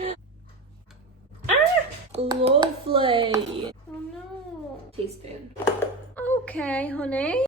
Ah! Lovely. Oh no. Teaspoon. Okay, honey.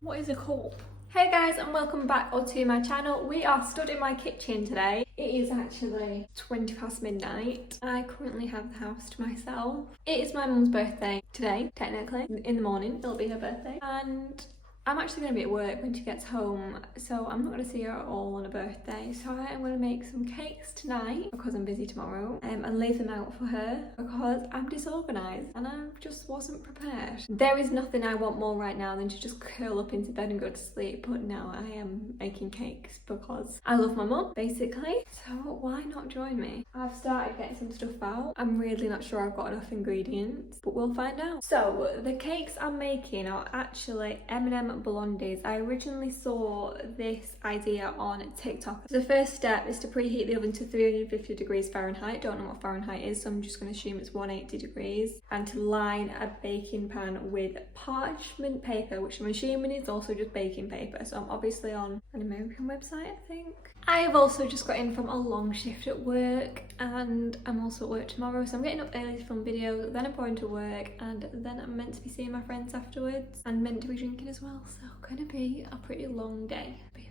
What is a cup? Hey guys, and welcome back to my channel. We are stood in my kitchen today. It is actually 20 past midnight. I currently have the house to myself. It is my mum's birthday today, technically. In the morning, it'll be her birthday. And I'm actually going to be at work when she gets home, so I'm not going to see her at all on her birthday. So I am going to make some cakes tonight because I'm busy tomorrow, and leave them out for her because I'm disorganised and I just wasn't prepared. There is nothing I want more right now than to just curl up into bed and go to sleep, but no, I am making cakes because I love my mum, basically. So why not join me? I've started getting some stuff out. I'm really not sure I've got enough ingredients, but we'll find out. So the cakes I'm making are actually M&M blondies. I originally saw this idea on TikTok. The first step is to preheat the oven to 350 degrees Fahrenheit. Don't know what Fahrenheit is, so I'm just going to assume it's 180 degrees. And to line a baking pan with parchment paper, which I'm assuming is also just baking paper. So I'm obviously on an American website, I think. I have also just got in from a long shift at work, and I'm also at work tomorrow, so I'm getting up early to film videos, then I'm going to work, and then I'm meant to be seeing my friends afterwards and meant to be drinking as well, so gonna be a pretty long day. Be there.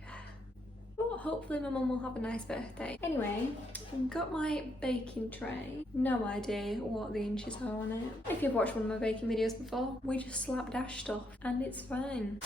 But hopefully my mum will have a nice birthday. Anyway, I've got my baking tray. No idea what the inches are on it. If you've watched one of my baking videos before, we just slapdash stuff and it's fine.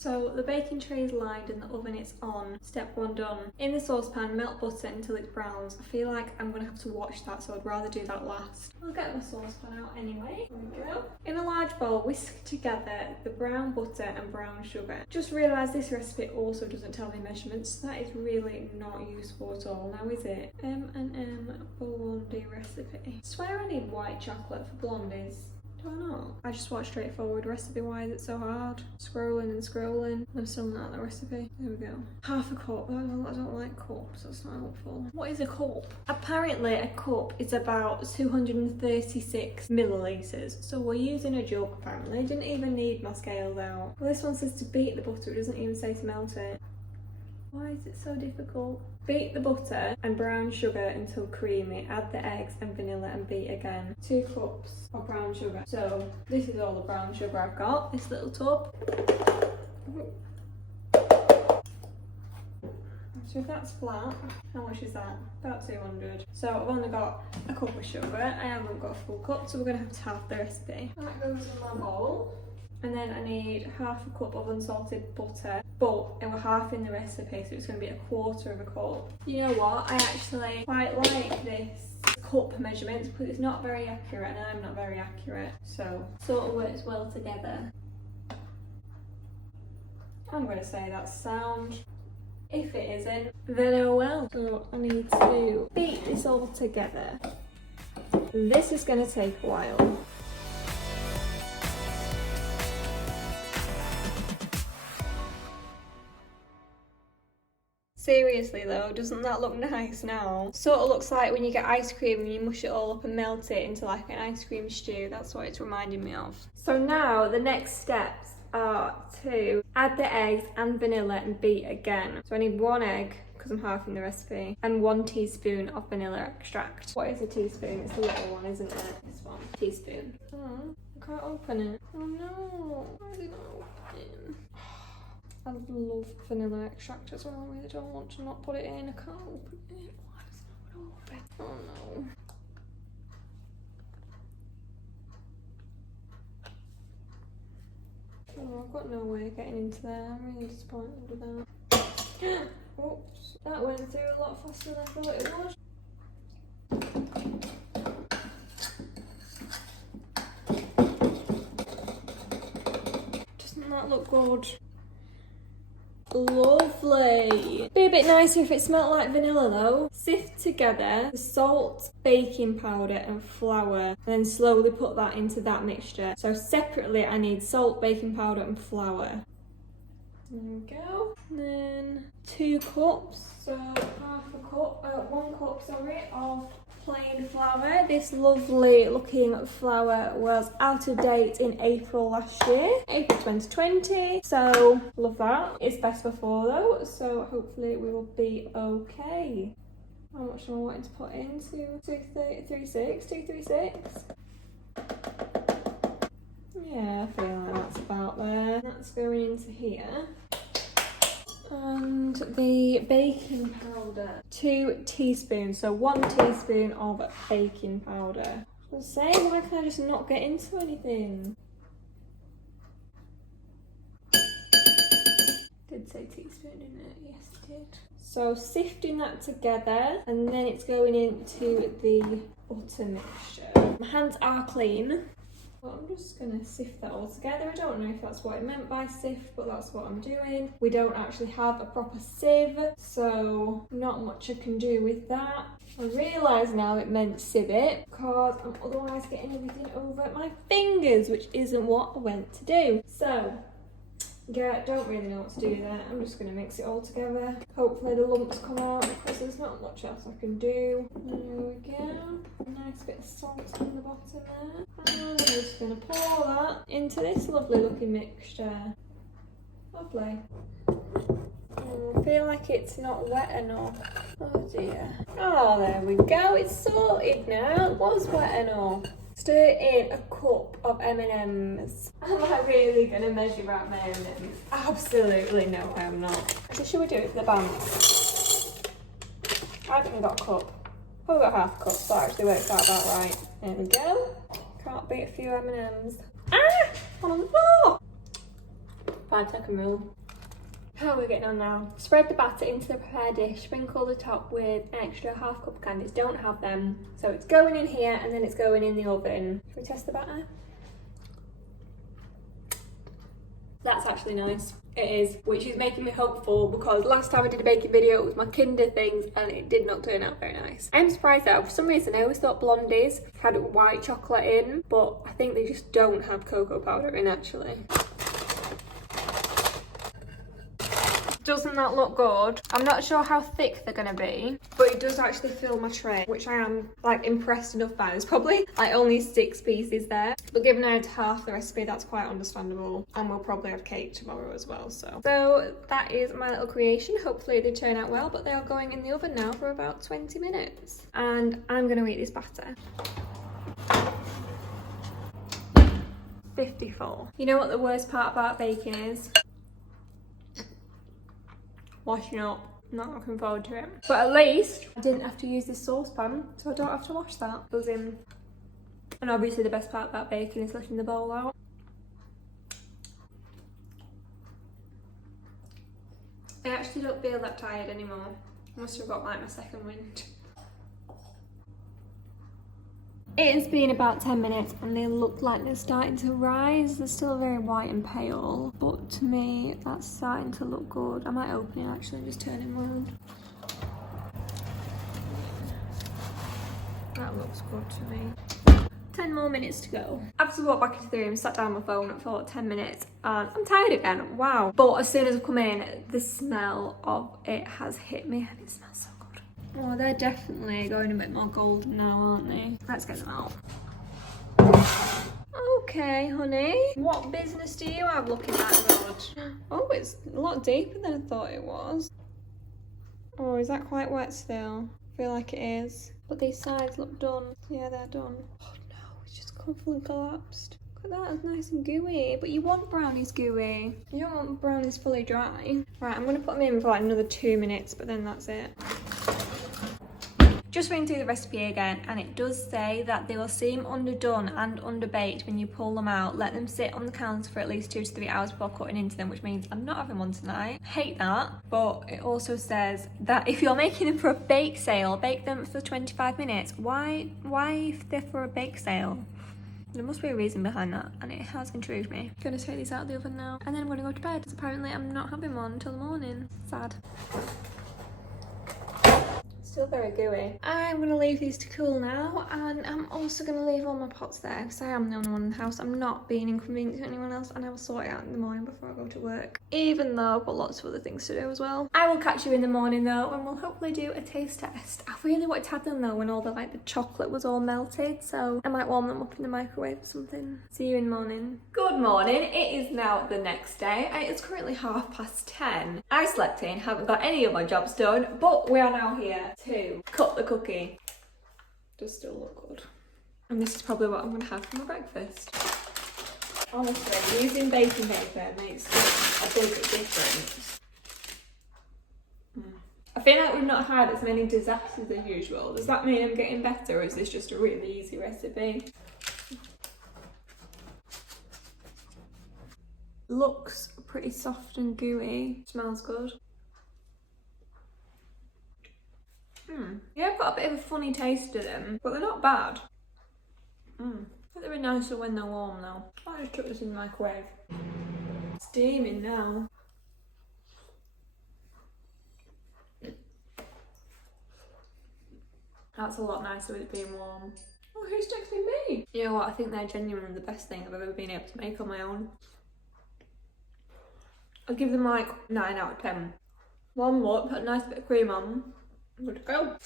So the baking tray is lined and the oven is on. Step 1 done. In the saucepan, melt butter until it browns. I feel like I'm going to have to watch that, so I'd rather do that last. I'll get my saucepan out anyway. There we go. In a large bowl, whisk together the brown butter and brown sugar. Just realised this recipe also doesn't tell me measurements, so that is really not useful at all. Now is it? M&M blondie recipe. I swear I need white chocolate for blondies. Do I not? I just watched straightforward recipe. Why is it so hard? Scrolling and scrolling. I'm still not at the recipe. There we go. Half a cup. I don't like cups. That's not helpful. What is a cup? Apparently a cup is about 236 millilitres. So we're using a jug apparently. I didn't even need my scales out. Well, this one says to beat the butter. It doesn't even say to melt it. Why is it so difficult? Beat the butter and brown sugar until creamy. Add the eggs and vanilla and beat again. 2 cups of brown sugar. So this is all the brown sugar I've got. This little tub. So if that's flat, how much is that? About 200. So I've only got a cup of sugar. I haven't got a full cup, so we're going to have to half the recipe. That goes in my bowl. And then I need half a cup of unsalted butter, but it was half in the recipe, so it's going to be a quarter of a cup. You know what? I actually quite like this cup measurements because it's not very accurate and I'm not very accurate, so sort of works well together. I'm going to say that's sound. If it isn't, then oh well. So I need to beat this all together. This is going to take a while. Seriously though, doesn't that look nice now? Sort of looks like when you get ice cream and you mush it all up and melt it into like an ice cream stew. That's what it's reminding me of. So now the next steps are to add the eggs and vanilla and beat again. So I need 1 egg, because I'm halving the recipe, and 1 teaspoon of vanilla extract. What is a teaspoon? It's the little one, isn't it? This one. Teaspoon. Oh, I can't open it. Oh no. Why is it not opening? I love vanilla extract as well. I really don't want to not put it in. I can't open it. Why does it not open? Oh no. Oh, I've got no way of getting into there. I'm really disappointed with that. Oops. That went through a lot faster than I thought it would. Doesn't that look good? Lovely. Be a bit nicer if it smelled like vanilla though. Sift together the salt, baking powder and flour, and then slowly put that into that mixture. So separately I need salt, baking powder and flour. There we go. And then 2 cups, so half a cup, 1 cup, sorry, of plain flour. This lovely looking flour was out of date in April last year, April 2020, so love that. It's best before though, so hopefully we will be okay. How much am I wanting to put in? 236. Yeah, I feel like that's about there. That's going into here. And the baking powder, 2 teaspoons, so 1 teaspoon of baking powder. I was saying, why can I just not get into anything? Did say teaspoon, didn't it? Yes, it did. So sifting that together, and then it's going into the butter mixture. My hands are clean. Well, I'm just going to sift that all together. I don't know if that's what it meant by sift, but that's what I'm doing. We don't actually have a proper sieve, so not much I can do with that. I realise now it meant sieve it, because I'm otherwise getting everything over my fingers, which isn't what I went to do. So, yeah, don't really know what to do there. I'm just going to mix it all together. Hopefully the lumps come out, because there's not much else I can do. There we go. A nice bit of salt on the bottom there. And I'm just going to pour that into this lovely looking mixture. Lovely. I feel like it's not wet enough. Oh dear. Oh, there we go. It's sorted now. It was wet enough. Stir in a cup of M&Ms. Am I really going to measure out my M&Ms? Absolutely no, I am not. So should we do it for the bands? I've only got a cup. Probably got half a cup, so that actually works out about right. There we go. Can't beat a few M&Ms. Ah! On the floor! 5-second rule. How are we getting on now? Spread the batter into the prepared dish, sprinkle the top with an extra half cup of candies. Don't have them. So it's going in here and then it's going in the oven. Should we test the batter? That's actually nice. It is, which is making me hopeful, because last time I did a baking video it was my Kinder things and it did not turn out very nice. I'm surprised though. For some reason I always thought blondies had white chocolate in, but I think they just don't have cocoa powder in actually. Doesn't that look good? I'm not sure how thick they're gonna be, but it does actually fill my tray, which I am like impressed enough by. There's probably like only 6 pieces there, but given I had half the recipe, that's quite understandable. And we'll probably have cake tomorrow as well, so that is my little creation. Hopefully they turn out well, but they are going in the oven now for about 20 minutes. And I'm gonna eat this batter. 54. You know what the worst part about baking is? Washing up. Not looking forward to it. But at least I didn't have to use this saucepan, so I don't have to wash that. Buzzing. And obviously the best part about baking is letting the bowl out. I actually don't feel that tired anymore. I must have got like my second wind. It has been about 10 minutes and they look like they're starting to rise. They're still very white and pale, but to me that's starting to look good. I might open it actually and just turn it around. That looks good to me. 10 more minutes to go. After walked back into the room, sat down on my phone for 10 minutes and I'm tired again, wow. But as soon as I come in, the smell of it has hit me and it smells so good. Oh, they're definitely going a bit more golden now, aren't they? Let's get them out. Okay, honey. What business do you have looking that good? Oh, it's a lot deeper than I thought it was. Oh, is that quite wet still? I feel like it is. But these sides look done. Yeah, they're done. Oh no, it's just fully collapsed. Look at that, it's nice and gooey. But you want brownies gooey. You don't want brownies fully dry. Right, I'm gonna put them in for like another 2 minutes, but then that's it. Just reading through the recipe again, and it does say that they will seem underdone and underbaked when you pull them out. Let them sit on the counter for at least 2 to 3 hours before cutting into them, which means I'm not having one tonight. Hate that. But it also says that if you're making them for a bake sale, bake them for 25 minutes. Why if they're for a bake sale? There must be a reason behind that, and it has intrigued me. I'm gonna take these out of the oven now, and then I'm gonna go to bed, because apparently I'm not having one until the morning. Sad. Still very gooey. I'm going to leave these to cool now, and I'm also going to leave all my pots there because I am the only one in the house. I'm not being inconvenient to anyone else, and I will sort it out in the morning before I go to work, even though I've got lots of other things to do as well. I will catch you in the morning though, and we'll hopefully do a taste test. I really wanted to have them though when all the chocolate was all melted, so I might warm them up in the microwave or something. See you in the morning. Good morning. It is now the next day, and it's currently 10:30. I slept in, haven't got any of my jobs done, but we are now here. 2. Cut the cookie. Does still look good. And this is probably what I'm going to have for my breakfast. Honestly, using baking paper makes a big difference. I feel like we've not had as many disasters as usual. Does that mean I'm getting better, or is this just a really easy recipe? Looks pretty soft and gooey. Smells good. Yeah, I've got a bit of a funny taste to them, but they're not bad. I think they'll be nicer when they're warm though. I just took this in the microwave. Steaming now. That's a lot nicer with it being warm. Oh, who's texting me? You know what, I think they're genuinely the best thing I've ever been able to make on my own. I'll give them like 9 out of 10. One more, put a nice bit of cream on. Good to go.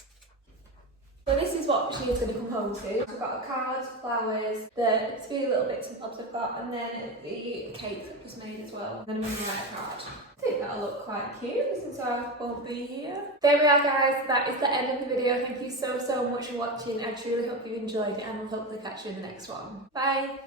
So this is what she is going to come home to. I've got a card, flowers, the speedy little bits and bobs I've got, and then the cakes I've just made as well. Then I'm going to write a card. I think that'll look quite cute since I won't be here. There we are guys, that is the end of the video. Thank you so much for watching. I truly hope you enjoyed it and I'll hopefully catch you in the next one. Bye!